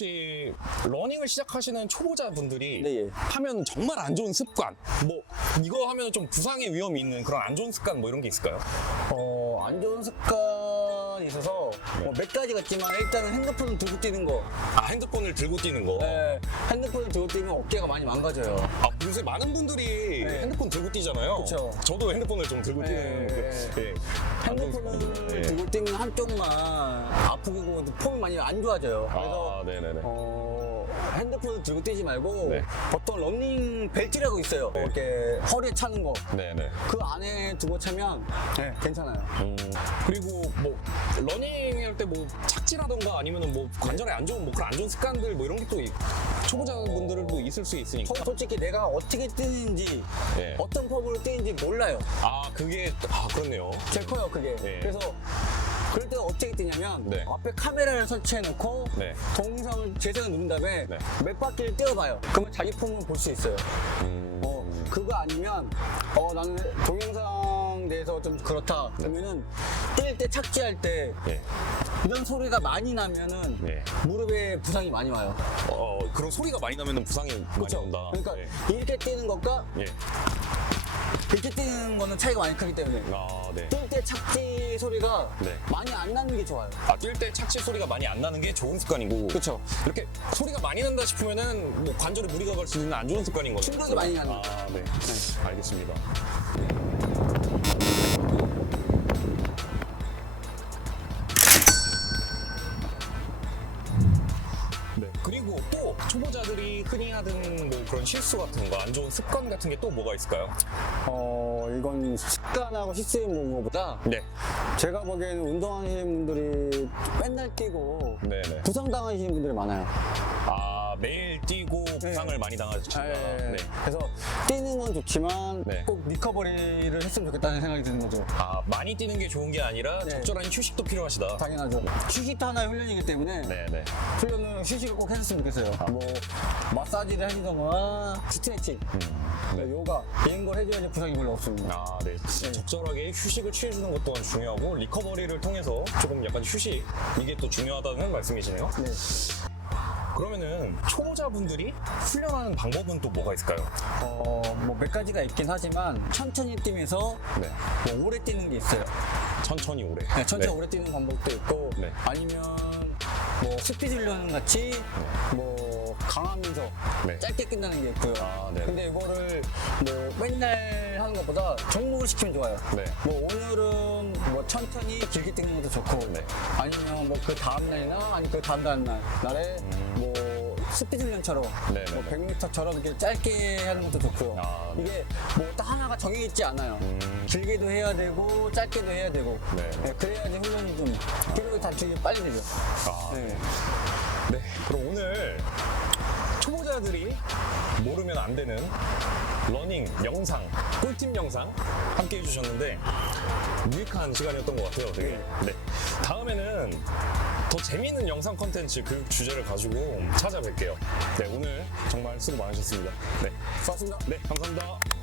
혹시 러닝을 시작하시는 초보자분들이 네, 예. 하면 정말 안 좋은 습관, 뭐 이거 하면 좀 부상의 위험이 있는 그런 안 좋은 습관 뭐 이런 게 있을까요? 어, 안 좋은 습관이 있어서 뭐 몇 가지가 있지만 일단은 핸드폰을 들고 뛰는 거. 아 핸드폰을 들고 뛰는 거. 네, 핸드폰을 들고 뛰면 어깨가 많이 망가져요. 아 요새 많은 분들이 네. 핸드폰 들고 뛰잖아요. 그쵸. 저도 핸드폰을 좀 들고 뛰는. 네. 그, 예. 핸드폰을 예. 들고 뛰면 한쪽만 아프게 되고 폼이 많이 안 좋아져요. 그래서 아 네네네. 어, 핸드폰을 들고 뛰지 말고 네. 보통 러닝 벨트라고 있어요. 이렇게 허리에 차는 거. 네네. 그 안에 두고 차면 네, 괜찮아요. 음, 그리고 뭐 러닝 할 때 뭐 착지라던가 아니면은 뭐 관절에 안 좋은 뭐 그런 안 좋은 습관들 뭐 이런 게 또 초보자분들도 있을 수 있으니까. 소- 솔직히 내가 어떻게 뛰는지 예. 어떤 폼으로 뛰는지 몰라요. 아 그게 아 그렇네요. 제일 커요 그게. 네. 그래서 그럴 때 어떻게 뛰냐면 네. 앞에 카메라를 설치해 놓고 네. 동영상을 재생을 누른 다음에 네. 몇 바퀴를 뛰어봐요. 그러면 자기 폼을 볼 수 있어요. 음, 어, 그거 아니면 어 나는 동영상 내에서 좀 그렇다. 그러면은 뛸 때 착지할 때 예. 이런 소리가 많이 나면은 네. 무릎에 부상이 많이 와요. 어 그런 소리가 많이 나면은 부상이 그렇죠? 많이 온다. 그러니까 네. 이렇게 뛰는 것과 예. 이렇게 뛰는 거는 차이가 많이 크기 때문에 아 네. 뛸 때 착지 소리가 네. 많이 안 나는 게 좋아요. 아, 뛸 때 착지 소리가 많이 안 나는 게 좋은 습관이고. 그쵸. 이렇게 소리가 많이 난다 싶으면은 뭐 관절에 무리가 갈 수 있는 안 좋은 습관인 거죠. 충격이 많이 나는 아, 네. 알겠습니다. 초보자들이 흔히 하는 뭐 그런 실수 같은 거, 안 좋은 습관 같은 게 또 뭐가 있을까요? 어 이건 습관하고 보는 것보다 네. 제가 보기에는 운동하시는 분들이 맨날 뛰고 네네. 부상당하시는 분들이 많아요. 아, 매일 뛰고 부상을 많이 당하신다. 네. 네. 그래서 뛰는 건 좋지만 네. 꼭 리커버리를 했으면 좋겠다는 생각이 드는 거죠. 아, 많이 뛰는 게 좋은 게 아니라 네. 적절한 휴식도 필요하시다. 당연하죠. 휴식도 하나의 훈련이기 때문에 네네. 훈련은 휴식을 꼭 했으면 좋겠어요. 뭐 마사지를 해주던가 스트레칭, 네. 요가 이런 걸 해줘야지 부상이 별로 없습니다. 아, 네. 적절하게 휴식을 취해주는 것 또한 중요하고 리커버리를 통해서 조금 약간 휴식 이게 또 중요하다는 말씀이시네요. 네. 그러면은 초보자분들이 훈련하는 방법은 또 뭐가 있을까요? 어, 뭐 몇 가지가 있긴 하지만 천천히 뛰면서 네. 뭐 오래 뛰는 게 있어요. 천천히 오래. 네, 천천히 오래 뛰는 방법도 있고 네. 아니면 뭐 스피드 훈련 같이 뭐 강하면서 네. 짧게 끝나는 게 있고요. 아, 네. 근데 이거를 뭐 맨날 하는 것보다 종목을 시키면 좋아요. 네. 뭐 오늘은 뭐 천천히 길게 뛰는 것도 좋고 네. 아니면 뭐 그 다음 날이나 아니면 그 다음 다음 날 날에 뭐 스피드 훈련처럼 음. 네, 네, 뭐 네. 100m처럼 이렇게 짧게 하는 것도 좋고요. 아, 네. 이게 뭐 딱 하나가 정해 있지 않아요. 음. 길게도 해야 되고 짧게도 해야 되고 네. 네, 그래야지 훈련이 좀 기록이 단축이 빨리 되죠. 아, 네. 네. 그럼 오늘 초보자들이 모르면 안 되는 러닝 영상, 꿀팁 영상 함께 해주셨는데 유익한 시간이었던 것 같아요, 되게. 네. 다음에는 더 재미있는 영상 컨텐츠 그 주제를 가지고 찾아뵐게요. 네, 오늘 정말 수고 많으셨습니다. 네. 수고하셨습니다. 네, 감사합니다.